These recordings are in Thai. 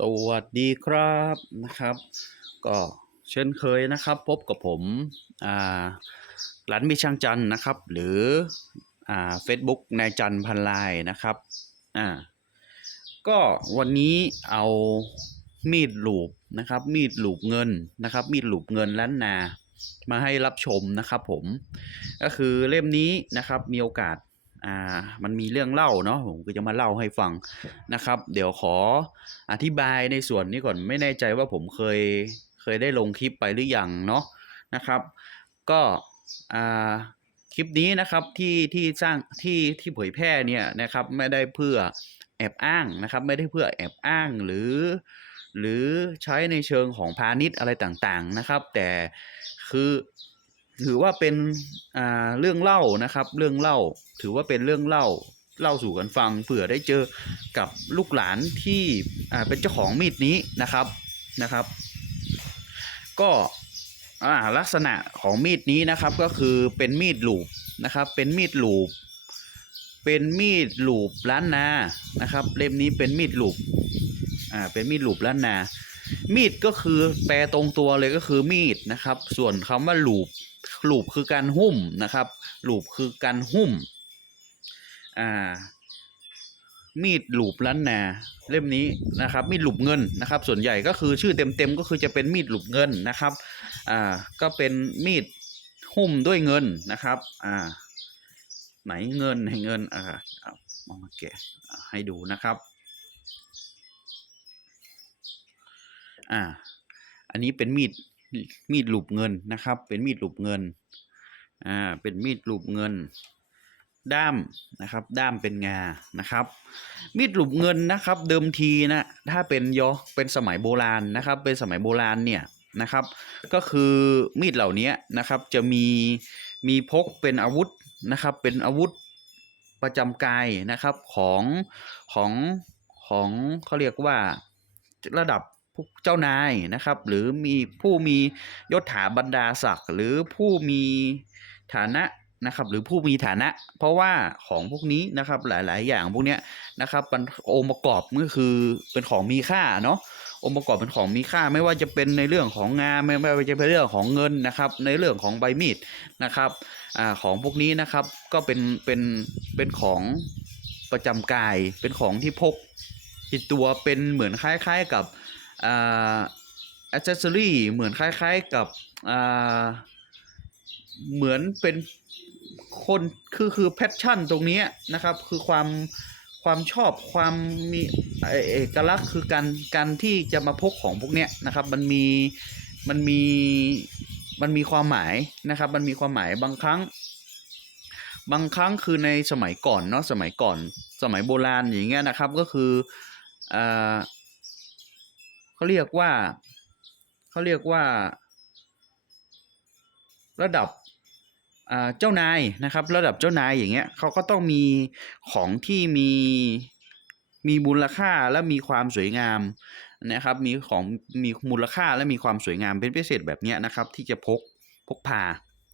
สวัสดีครับนะครับ ก็เช่นเคยนะครับ พบกับผมอ่าหลันมีช่างจันนะครับ หรืออ่าเฟซบุ๊กนายจันพันลายนะครับอ่าก็วันนี้เอามีดหลูบนะครับ มีดหลูบเงินนะครับ มีดหลูบเงินล้านนา มาให้รับชมนะครับผม ก็คือเล่มนี้นะครับมีโอกาส อ่ามันมีเรื่องเล่าเนาะผมก็จะมาเล่าให้ฟังนะครับ เดี๋ยวขออธิบายในส่วนนี้ก่อนไม่แน่ใจว่าผมเคยเคยได้ลงคลิปไปหรือยังเนาะนะครับ ก็อ่าคลิปนี้นะครับที่ที่สร้างที่ที่เผยแพร่เนี่ยนะครับไม่ได้เพื่อแอบอ้างนะครับ ไม่ได้เพื่อแอบอ้างหรือ หรือใช้ในเชิงของพาณิชย์อะไรต่างๆนะครับ แต่คือ ถือว่าเป็นอ่าเรื่องเล่านะครับ เรื่องเล่า ถือว่าเป็นเรื่องเล่าเล่าสู่กันฟังเผื่อได้เจอกับลูกหลานที่อ่าเป็นเจ้าของมีดนี้นะครับนะครับ ก็อ่าลักษณะของมีดนี้นะครับก็คือเป็นมีดหลูบนะครับเป็นมีดหลูบเป็นมีดหลูบล้านนานะครับ เล่มนี้เป็นมีดหลูบอ่าเป็นมีดหลูบล้านนา มีดก็คือแปลตรงตัวเลยก็คือมีดนะครับ ส่วนคำว่าหลูบหลูบคือการหุ้มนะครับหลูบคือการหุ้มอ่ามีดหลูบล้านนาเล่มนี้นะครับ มีดหลูบเงินนะครับ ส่วนใหญ่ก็คือชื่อเต็มๆก็คือจะเป็นมีดหลูบเงินนะครับอ่าก็เป็นมีดหุ้มด้วยเงินนะครับอ่าไหนเงินให้เงินอ่าเอามาแกะให้ดูนะครับ อ่า อันนี้เป็นมีดมีดหลูบเงินนะครับ เป็นมีดหลูบเงิน อ่า เป็นมีดหลูบเงิน ด้ามนะครับ ด้ามเป็นงานะครับ มีดหลูบเงินนะครับ เดิมทีนะถ้าเป็นยอเป็นสมัยโบราณนะครับ เป็นสมัยโบราณเนี่ยนะครับ ก็คือมีดเหล่านี้นะครับ จะมีมีพกเป็นอาวุธนะครับ เป็นอาวุธประจำกายนะครับของของของเขาเรียกว่าระดับ เจ้านายนะครับ หรือมีผู้มียศถาบรรดาศักดิ์หรือผู้มีฐานะนะครับหรือผู้มีฐานะ เพราะว่าของพวกนี้นะครับหลาย ๆ อย่างพวกเนี้ยนะครับมันองค์ประกอบก็คือเป็นของมีค่าเนาะองค์ประกอบเป็นของมีค่าไม่ว่าจะเป็นในเรื่องของงานไม่ว่าจะเป็นเรื่องของเงินนะครับ ในเรื่องของใบมีดนะครับอ่าของพวกนี้นะครับก็เป็นเป็นเป็นของประจำกายเป็นของที่พกติดตัวเป็นเหมือนคล้าย ๆ กับ อ่าอ c เซสซอรี่เหมือนคล้ายๆกับอ่าเหมือนเป็นคนคือคือแพชชั่นตรงนี้นะครับ คือความความชอบความมีเอ่อเอกลักษณ์คือการการที่จะมาพกของพวกเนี้ยนะครับ มันมีมันมีมันมีความหมายนะครับ มันมีความหมายบางครั้ง บางครั้งคือในสมัยก่อนเนาะสมัยก่อนสมัยโบราณอย่างเงี้ยนะครับก็คืออ่า เขาเรียกว่าเขาเรียกว่า ระดับเจ้านายนะครับ ระดับเจ้านายอย่างเงี้ยเขาก็ต้องมีของที่มีมีมูลค่าและมีความสวยงามนะครับ มีของมีมูลค่าและมีความสวยงามเป็นพิเศษแบบเนี้ยนะครับ ที่จะพกพกพา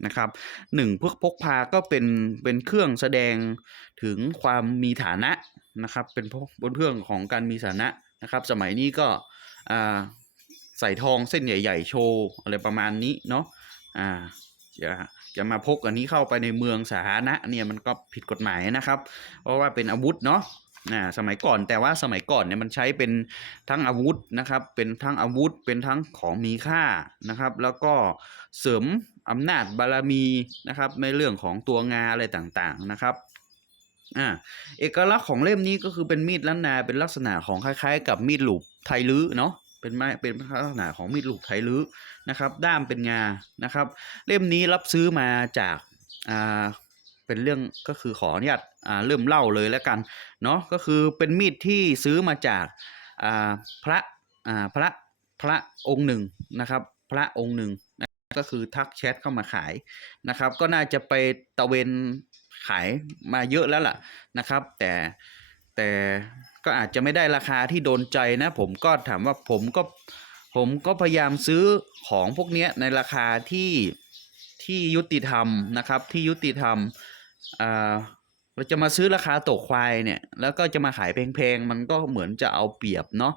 นะครับหนึ่งพกพกพาก็เป็นเป็นเครื่องแสดงถึงความมีฐานะนะครับ เป็นพกบนเครื่องของการมีฐานะนะครับ สมัยนี้ก็ อ่าใส่ทองเส้นใหญ่ ๆ โชว์อะไรประมาณนี้เนาะอ่าจะจะมาพกอันนี้เข้าไปในเมืองสาธารณะเนี่ยมันก็ผิดกฎหมายนะครับ เพราะว่าเป็นอาวุธเนาะอ่าสมัยก่อนแต่ว่าสมัยก่อนเนี่ยมันใช้เป็นทั้งอาวุธนะครับ เป็นทั้งอาวุธเป็นทั้งของมีค่านะครับ แล้วก็เสริมอำนาจบารมีนะครับในเรื่องของตัวงาอะไรต่างๆนะครับ อ่าเอกลักษณ์ของเล่มนี้ก็คือเป็นมีดล้านนาเป็นลักษณะของคล้าย ๆ กับมีดหลูบไทยลื้อเนาะเป็นไม้เป็นลักษณะของมีดหลูบไทยลื้อนะครับ ด้ามเป็นงานะครับ เล่มนี้รับซื้อมาจากอ่าเป็นเรื่องก็คือขออนุญาตอ่าเริ่มเล่าเลยแล้วกันเนาะก็คือเป็นมีดที่ซื้อมาจากอ่าพระอ่าพระพระองค์หนึ่งนะครับ พระองค์หนึ่งก็คือทักแชทเข้ามาขายนะครับ ก็น่าจะไปตะเวน ขายมาเยอะแล้วล่ะนะครับ แต่แต่ก็อาจจะไม่ได้ราคาที่โดนใจนะ ผมก็ถามว่าผมก็ผมก็พยายามซื้อของพวกเนี้ยในราคาที่ที่ยุติธรรมนะครับที่ยุติธรรมอ่าเราจะมาซื้อราคาตกควายเนี่ย แล้วก็จะมาขายแพงๆ มันก็เหมือนจะเอาเปรียบเนาะ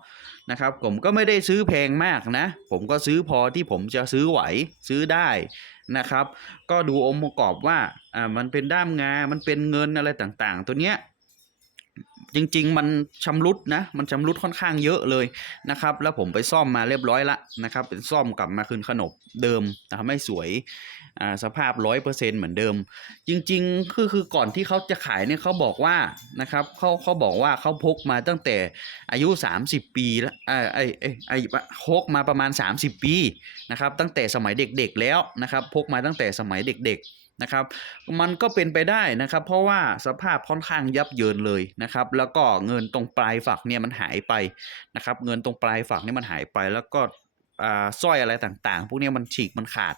นะครับ ผมก็ไม่ได้ซื้อแพงมากนะ ผมก็ซื้อพอที่ผมจะซื้อไหวซื้อได้ นะครับ ก็ดูองค์ประกอบว่าอ่ามันเป็นด้ามงา มันเป็นเงินอะไรต่างๆ ตัวเนี้ย จริง ๆ มันชำรุดนะ มันชำรุดค่อนข้างเยอะเลยนะครับ แล้วผมไปซ่อมมาเรียบร้อยละนะครับ เป็นซ่อมกลับมาคืนขนบเดิมทำให้สวยสภาพร้อยเปอร์เซ็นเหมือนเดิม จริงๆคือคือก่อนที่เขาจะขายเนี่ยเขาบอกว่านะครับเขาเขาบอกว่าเขาพกมาตั้งแต่อายุ 30 ปีแล้วไอไอ้ไอ้ไอ้พกมาประมาณ 30 ปีนะครับ ตั้งแต่สมัยเด็กๆแล้วนะครับ พกมาตั้งแต่สมัยเด็กๆ นะครับ มันก็เป็นไปได้นะครับ เพราะว่าสภาพค่อนข้างยับเยินเลยนะครับ แล้วก็เงินตรงปลายฝักเนี่ยมันหายไปนะครับ เงินตรงปลายฝักเนี่ยมันหายไป แล้วก็อ่าสร้อยอะไรต่างๆ พวกนี้มันฉีกมันขาด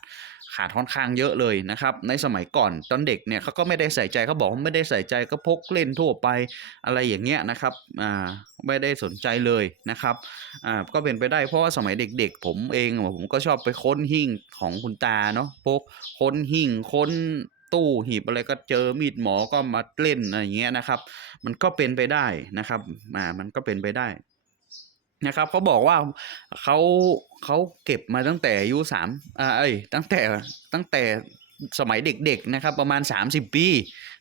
ขาดค่อนข้างเยอะเลยนะครับ ในสมัยก่อนตอนเด็กเนี่ยเขาก็ไม่ได้ใส่ใจเขาบอกไม่ได้ใส่ใจก็พกเล่นทั่วไปอะไรอย่างเงี้ยนะครับอ่าไม่ได้สนใจเลยนะครับอ่าก็เป็นไปได้เพราะว่าสมัยเด็กๆ ผมเองผมก็ชอบไปค้นหิ้งของคุณตาเนาะพกค้นหิ้งค้นตู้หีบอะไรก็เจอมีดหมอก็มาเล่นอะไรอย่างเงี้ยนะครับ มันก็เป็นไปได้นะครับอ่ามันก็เป็นไปได้ นะครับเขาบอกว่าเขาเขาเก็บมาตั้งแต่อายุสามอ่าเอ้ยตั้งแต่ตั้งแต่สมัยเด็กๆนะครับประมาณ 30 ปี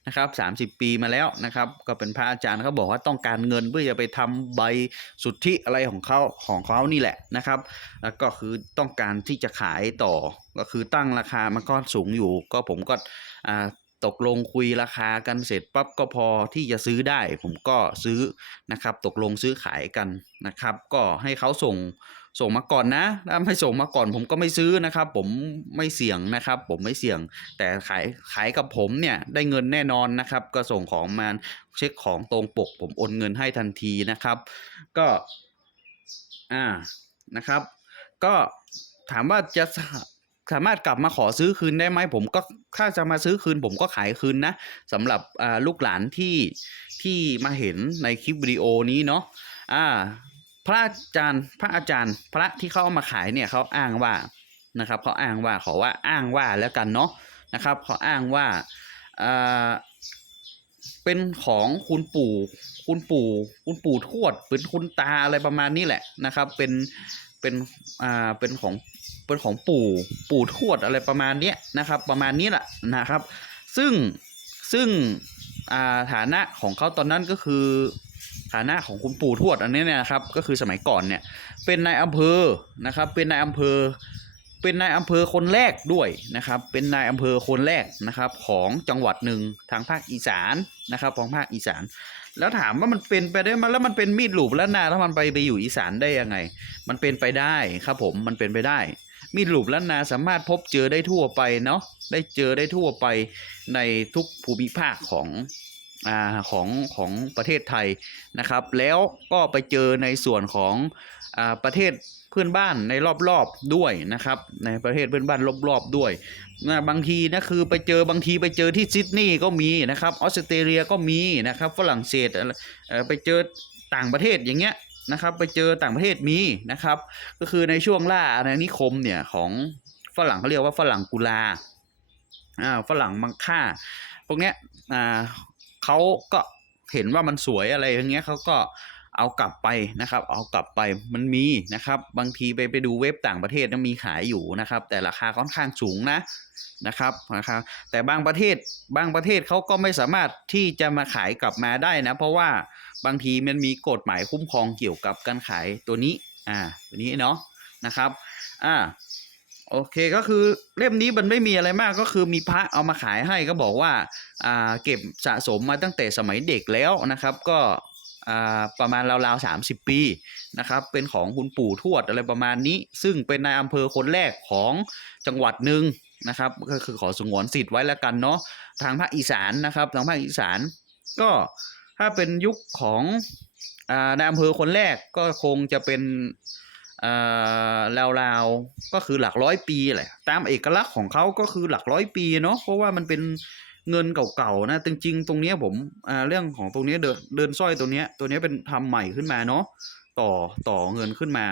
นะครับ30 ปีมาแล้วนะครับ ก็เป็นพระอาจารย์เขาบอกว่าต้องการเงินเพื่อจะไปทำใบสุทธิอะไรของเขาของเขานี่แหละนะครับ แล้วก็คือต้องการที่จะขายต่อก็คือตั้งราคามันก็สูงอยู่ ก็ผมก็อ่า ตกลงคุยราคากันเสร็จปั๊บก็พอที่จะซื้อได้ ผมก็ซื้อนะครับ ตกลงซื้อขายกันนะครับ ก็ให้เขาส่งส่งมาก่อนนะถ้าไม่ส่งมาก่อนผมก็ไม่ซื้อนะครับ ผมไม่เสี่ยงนะครับ ผมไม่เสี่ยง แต่ขายขายกับผมเนี่ยได้เงินแน่นอนนะครับ ก็ส่งของมาเช็คของตรงปก ผมโอนเงินให้ทันทีนะครับ ก็อ่านะครับ ก็ถามว่าจะ สามารถกลับมาขอซื้อคืนได้ไหมผมก็ถ้าจะมาซื้อคืน ผมก็ขายคืนนะสำหรับลูกหลานที่ที่มาเห็นในคลิปวิดีโอนี้เนาะอ่า พระอาจารย์พระอาจารย์ พระที่เขาเอามาขายเนี่ยเขาอ้างว่านะครับเขาอ้างว่าขอว่าอ้างว่าแล้วกันเนาะนะครับเขาอ้างว่าอ่าเป็นของคุณปู่ คุณปู่ คุณปู่ทวดเป็นคุณตาอะไรประมาณนี้แหละนะครับ เป็น เป็นอ่าเป็นของเป็นของปู่ปู่ทวดอะไรประมาณเนี้ยนะครับ ประมาณนี้แหละนะครับ ซึ่งซึ่งอ่าฐานะของเขาตอนนั้นก็คือ ฐานะของคุณปู่ทวดอันนี้เนี่ยนะครับ ก็คือสมัยก่อนเนี่ย เป็นนายอำเภอนะครับ เป็นนายอำเภอ เป็นนายอำเภอคนแรกด้วยนะครับ เป็นนายอำเภอคนแรกนะครับ ของจังหวัดหนึ่งทางภาคอีสานนะครับของภาคอีสาน แล้วถามว่ามันเป็นไปได้ไหมแล้วมันเป็นมีดหลูบแล้วนาถ้ามันไปไปอยู่อีสานได้ยังไง มันเป็นไปได้ครับผมมันเป็นไปได้ มีดหลูบล้านนาสามารถพบเจอได้ทั่วไปเนาะได้เจอได้ทั่วไปในทุกภูมิภาคของอ่าของของประเทศไทยนะครับ แล้วก็ไปเจอในส่วนของอ่าประเทศ พื่อนบ้านในรอบๆด้วยนะครับในประเทศเพื่อนบ้านรอบๆด้วยนะบางทีนะคือไปเจอบางทีไปเจอที่ซิดนีย์ก็มีนะครับออสเตรเลียก็มีนะครับฝรั่งเศสไรเอ่อไปเจอต่างประเทศอย่างเงี้ยนะครับไปเจอต่างประเทศมีนะครับก็คือในช่วงล่าอาณานิคมเนี่ยของฝรั่งเขาเรียกว่าฝรั่งกุลาอ่าฝรั่งมังค่าพวกเนี้ยอ่าเขาก็เห็นว่ามันสวยอะไรอย่างเงี้ยเขาก็ เอากลับไปนะครับ เอากลับไปมันมีนะครับ บางทีไปไปดูเว็บต่างประเทศมันมีขายอยู่นะครับ แต่ราคาค่อนข้างสูงนะนะครับนะครับ แต่บางประเทศบางประเทศเขาก็ไม่สามารถที่จะมาขายกลับมาได้นะ เพราะว่าบางทีมันมีกฎหมายคุ้มครองเกี่ยวกับการขายตัวนี้อ่าตัวนี้เนาะนะครับอ่าโอเคก็คือเล่มนี้มันไม่มีอะไรมากก็คือมีพระเอามาขายให้ก็บอกว่าอ่าเก็บสะสมมาตั้งแต่สมัยเด็กแล้วนะครับ ก็ ประมาณราวๆสามสิบปีนะครับ เป็นของคุณปู่ทวดอะไรประมาณนี้ ซึ่งเป็นนายอำเภอคนแรกของจังหวัดหนึ่งนะครับ ก็คือขอสงวนสิทธิ์ไว้แล้วกันเนาะทางภาคอีสานนะครับทางภาคอีสานก็ถ้าเป็นยุคของอนายอำเภอคนแรกก็คงจะเป็นราวๆก็คือหลักร้อยปีแหละตามเอกลักษณ์ของเขาก็คือหลักร้อยปีเนาะเพราะว่ามันเป็น เงินเก่าๆนะจริงๆ ตรงเนี้ยผมอ่าเรื่องของตรงเนี้ยเดินเดินสร้อยตัวเนี้ยตัวเนี้ยเป็นทำใหม่ขึ้นมาเนาะต่อต่อเงินขึ้นมา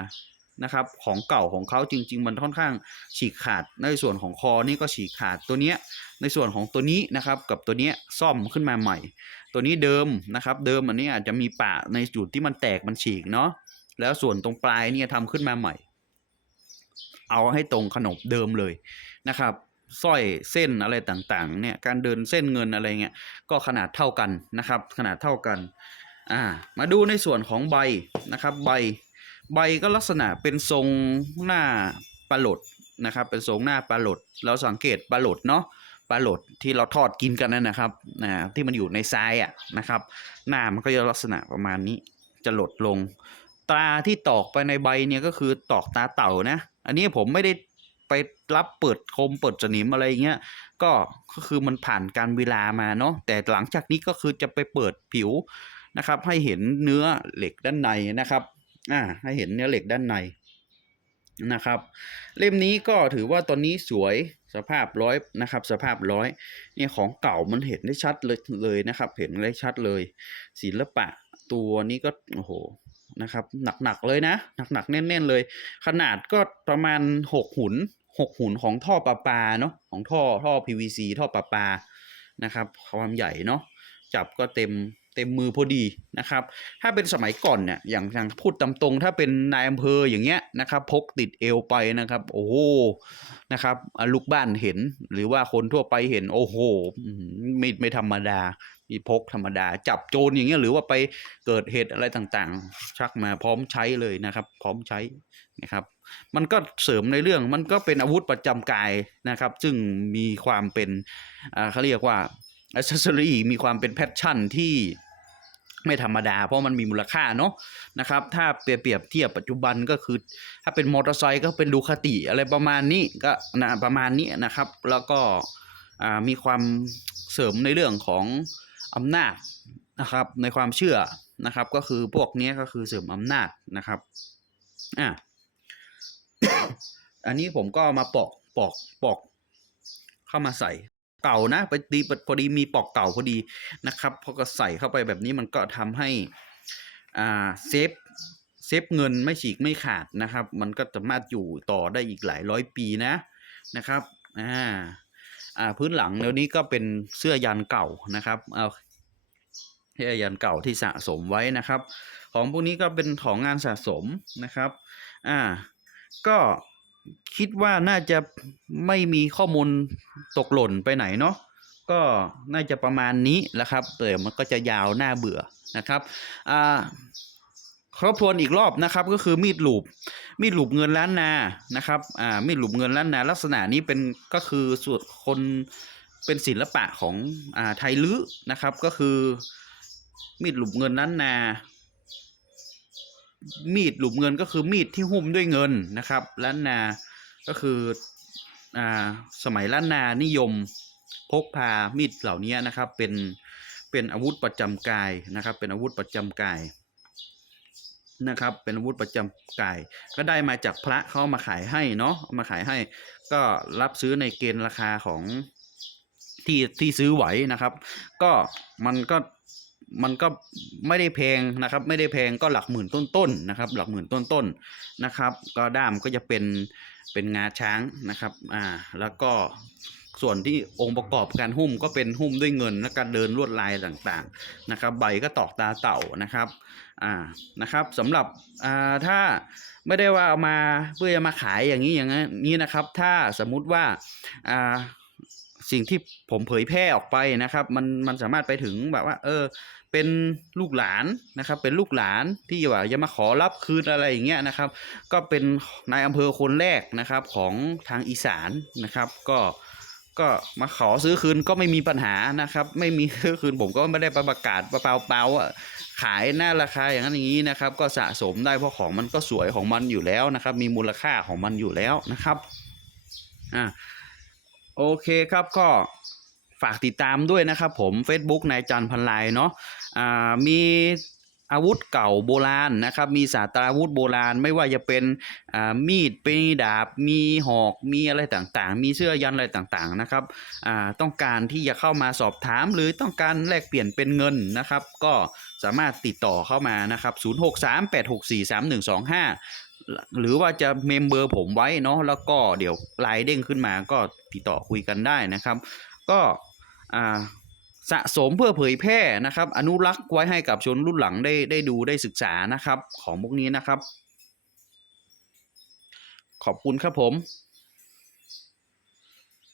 นะครับ ของเก่าของเขาจริง ๆ มันค่อนข้างฉีกขาดในส่วนของคอนี่ก็ฉีกขาดตัวเนี้ยในส่วนของตัวนี้นะครับกับตัวเนี้ยซ่อมขึ้นมาใหม่ ตัวนี้เดิมนะครับเดิมอันนี้อาจจะมีปะในจุดที่มันแตกมันฉีกเนาะแล้วส่วนตรงปลายเนี่ยทำขึ้นมาใหม่ เอาให้ตรงขนบเดิมเลยนะครับ สร้อยเส้นอะไรต่างๆเนี่ยการเดินเส้นเงินอะไรเงี้ยก็ขนาดเท่ากันนะครับ ขนาดเท่ากันอ่ามาดูในส่วนของใบนะครับใบใบก็ลักษณะเป็นทรงหน้าปลาหลดนะครับเป็นทรงหน้าปลาหลดเราสังเกตปลาหลดเนาะปลาหลดที่เราทอดกินกันนั่นนะครับอ่าที่มันอยู่ในทรายอะนะครับ หน้ามันก็จะลักษณะประมาณนี้จะหลดลง ตาที่ตอกไปในใบเนี่ยก็คือตอกตาเต่านะ อันนี้ผมไม่ได้ ไปรับเปิดคมเปิดสนิมอะไรเงี้ยก็ก็คือมันผ่านการเวลามาเนาะแต่หลังจากนี้ก็คือจะไปเปิดผิวนะครับ ให้เห็นเนื้อเหล็กด้านในนะครับอ่าให้เห็นเนื้อเหล็กด้านในนะครับ เล่มนี้ก็ถือว่าตอนนี้สวยสภาพร้อยนะครับ สภาพร้อยเนี่ยของเก่ามันเห็นได้ชัดเลยเลยนะครับ เห็นได้ชัดเลย ศิลปะตัวนี้ก็โอ้โห นะครับหนักๆเลยนะหนักๆแน่นๆเลย ขนาดก็ประมาณหกหุนหกหุนของท่อประปาเนาะของท่อท่อ PVC ท่อประปานะครับ ความใหญ่เนาะจับก็เต็ม เต็มมือพอดีนะครับ ถ้าเป็นสมัยก่อนเนี่ยอย่างอย่างพูดตามตรงถ้าเป็นนายอำเภออย่างเงี้ยนะครับ พกติดเอวไปนะครับ โอ้โหนะครับลูกบ้านเห็นหรือว่าคนทั่วไปเห็น โอ้โหไม่ไม่ธรรมดา มีพกธรรมดา จับโจรอย่างเงี้ยหรือว่าไปเกิดเหตุอะไรต่างๆ ชักมาพร้อมใช้เลยนะครับ พร้อมใช้นะครับ มันก็เสริมในเรื่องมันก็เป็นอาวุธประจำกายนะครับ ซึ่งมีความเป็นเขาเรียกว่า อ c เซอรี่มีความเป็นแพชชั่นที่ไม่ธรรมดา เพราะมันมีมูลค่าเนาะนะครับ ถ้าเปรียบเทียบปัจจุบันก็คือ ถ้าเป็นมอเตอร์ไซค์ก็เป็นดูคาติอะไรประมาณนี้ก็นะประมาณนี้นะครับ แล้วก็มีความเสริมในเรื่องของอำนาจนะครับในความเชื่อนะครับ ก็คือพวกนี้ก็คือเสริมอำนาจนะครับอะอันนี้ผมก็มาปอกปอกปอกเข้ามาใส่ เก่านะ ไปดีพอดีมีปอกเก่าพอดีนะครับพอก็ใส่เข้าไปแบบนี้มันก็ทำให้อ่าเซฟเซฟเงินไม่ฉีกไม่ขาดนะครับ มันก็สามารถอยู่ต่อได้อีกหลายร้อยปีนะนะครับอ่าอ่าพื้นหลังเดี๋ยวนี้ก็เป็นเสื้อยันเก่านะครับเอาเสื้อยันเก่าที่สะสมไว้นะครับ ของพวกนี้ก็เป็นของงานสะสมนะครับอ่าก็ คิดว่าน่าจะไม่มีข้อมูลตกหล่นไปไหนเนาะก็น่าจะประมาณนี้แหละครับแต่มันก็จะยาวน่าเบื่อนะครับอ่าครบทวนอีกรอบนะครับก็คือมีดหลูบมีดหลูบเงินล้านนานะครับอ่ามีดหลูบเงินล้านนา ลักษณะนี้เป็นก็คือส่วนคนเป็นศิลปะของอ่าไทยลื้อนะครับ ก็คือมีดหลูบเงินล้านนา มีดหลุมเงินก็คือมีดที่หุ้มด้วยเงินนะครับล้านนาก็คืออ่าสมัยล้านนานิยมพกพามีดเหล่านี้นะครับ เป็นเป็นอาวุธประจำกายนะครับ เป็นอาวุธประจำกายนะครับ เป็นอาวุธประจำกาย ก็ได้มาจากพระเขามาขายให้เนาะมาขายให้ ก็รับซื้อในเกณฑ์ราคาของที่ที่ซื้อไหวนะครับ ก็มันก็ มันก็ไม่ได้แพงนะครับ ไม่ได้แพงก็หลักหมื่นต้นๆนะครับ หลักหมื่นต้นๆนะครับ ก็ด้ามก็จะเป็นเป็นงาช้างนะครับอ่าแล้วก็ส่วนที่องค์ประกอบการหุ้มก็เป็นหุ้มด้วยเงินและการเดินลวดลายต่างๆนะครับ ใบก็ตอกตาเต่านะครับอ่านะครับสำหรับอ่าถ้าไม่ได้ว่าเอามาเพื่อจะมาขายอย่างนี้อย่างนี้นะครับ ถ้าสมมุติว่าอ่า สิ่งที่ผมเผยแพร่ออกไปนะครับ มันมันสามารถไปถึงแบบว่า เออ เป็นลูกหลานนะครับ เป็นลูกหลานที่ว่าจะมาขอรับคืนอะไรอย่างเงี้ยนะครับ ก็เป็นนายอำเภอคนแรกนะครับของทางอีสานนะครับ ก็ก็มาขอซื้อคืนก็ไม่มีปัญหานะครับ ไม่มีซื้อคืนผมก็ไม่ได้ประกาศเปล่าๆว่าขายหน้าราคาอย่างนั้นอย่างนี้นะครับ ก็สะสมได้เพราะของมันก็สวยของมันอยู่แล้วนะครับ มีมูลค่าของมันอยู่แล้วนะครับอ่า โอเคครับก็ฝากติดตามด้วยนะครับผม Facebook นายจันพันลายเนาะอ่ามีอาวุธเก่าโบราณนะครับ มีสาตราวุธโบราณไม่ว่าจะเป็นอ่ามีดปีดาบ มีหอก มีอะไรต่างๆ มีเสื้อยันอะไรต่างๆนะครับอ่าต้องการที่จะเข้ามาสอบถามหรือต้องการแลกเปลี่ยนเป็นเงินนะครับ ก็สามารถติดต่อเข้ามานะครับ 0638643125 หรือว่าจะเมมเบอร์ผมไว้เนาะแล้วก็เดี๋ยวไลน์เด้งขึ้นมาก็ติดต่อคุยกันได้นะครับ ก็สะสมเพื่อเผยแพร่นะครับ อนุรักษ์ไว้ให้กับชนรุ่นหลังได้ได้ดูได้ศึกษานะครับ ของพวกนี้นะครับ ขอบคุณครับผม